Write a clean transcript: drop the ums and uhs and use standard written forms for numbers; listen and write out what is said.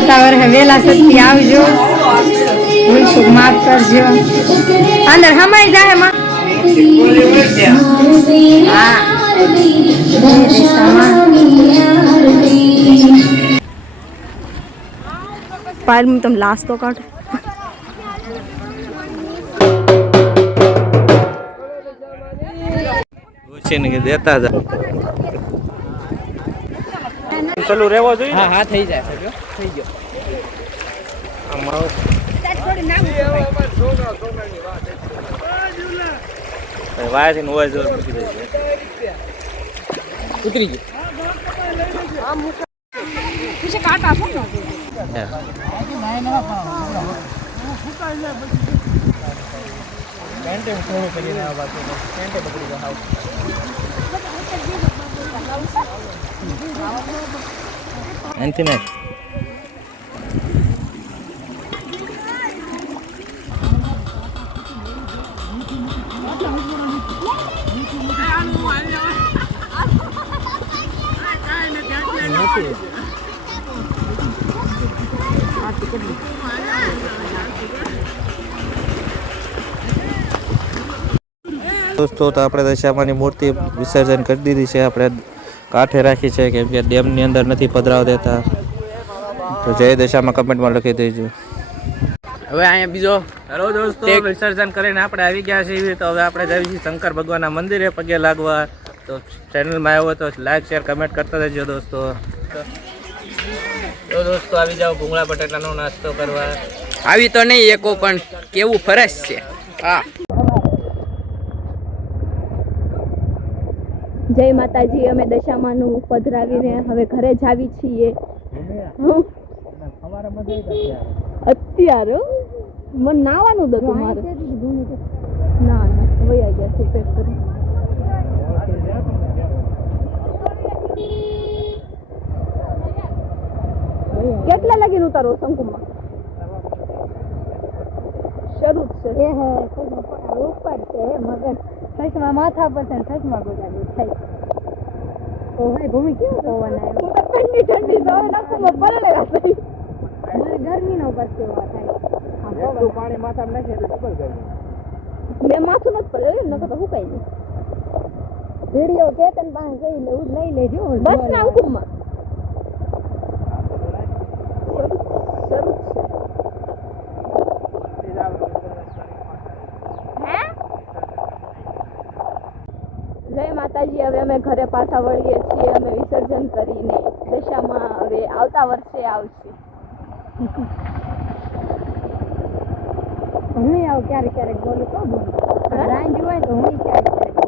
આવતા વર્ષે વેલા સતી આવજો. ભૂલચૂક માફ કરજો. અંદર હમાઈ જાય માં. હા પાયલ હું તમે લાસ્ટ તો કાઢ દેતા જા ચાલુ રહેવો જોઈએ. હા હા થઈ જાય થઈ ગયો. વાયથી નો જોર મૂકી દેજો. ઉતરી ગયો. કાંટા છો ને પેન્ટે થોડું કરીને આ બાજુ પેન્ટે બગડી ગયો હાવ. એનથી ને દોસ્તો તો આપણે દશામાની મૂર્તિ વિસર્જન કરી દીધી છે. આપણે કાંઠે રાખી છે કેમ કે ડેમની અંદર નથી પધરાવ દેતા. તો જય દશામાં કમેન્ટમાં લખી દેજો. હવે અહીંયા બીજો હેલો દોસ્તો, વિસર્જન કરીને આપણે આવી ગયા છીએ. તો હવે આપણે જઈએ છીએ શંકર ભગવાનના મંદિરે પગે લાગવા. તો ચેનલમાં આવ્યો તો લાઈક શેર કમેન્ટ કરતા રહેજો દોસ્તો. તો દોસ્તો આવી જાઓ ભૂંગળા બટાટાનો નાસ્તો કરવા. આવી તો નહીં એકો પણ કેવું ફરસ છે. હા જય માતાજી. અમે દશામાનું પધરાવીને હવે ઘરે જ આવી છીએ. અત્યારે મને નાવાનું હતું મારે. ના ના વયા ગયા છે પેક કરી. કેટલા લાગીને ઉતારો શંકુમાં? શરૂ જ છે. ઉપર છે મગર સચમાં માથા પર છે સચમાં ગોજાડી થાય. તો ભાઈ ભૂમિ કેવો પવન આવ્યો. હું તો ઠંડી ઠંડી સવારે નાખુમાં પલળેલા થઈ. મને ગરમીનો પરસેવો થાય. એટલું પાણી માથામાં નાખે એટલે ડબલ ગરમી. મેં માથું નથી પડેલું નકર તો હુકાઈ નહીં. વિડીયો કેતન પાસે લઈ લેજો બસ ના હુકુમમાં. જય માતાજી. હવે અમે ઘરે પાછા વળીએ છીએ. અમે વિસર્જન કરીને દશામાં હવે આવતા વર્ષે આવશે. હું આવું ક્યારેક ક્યારેક બોલું તો બોલું રાંજ હોય તો હું ક્યારેક ક્યારેક